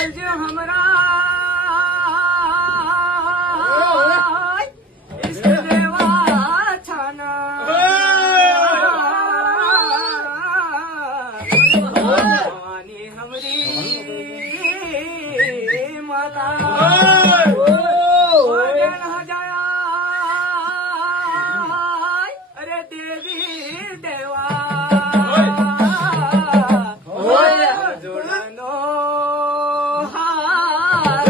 बलजो हमरा इष्ट देवा छाना भवानी हमरी माता जाया अरे देवी देवा जोड़नो हार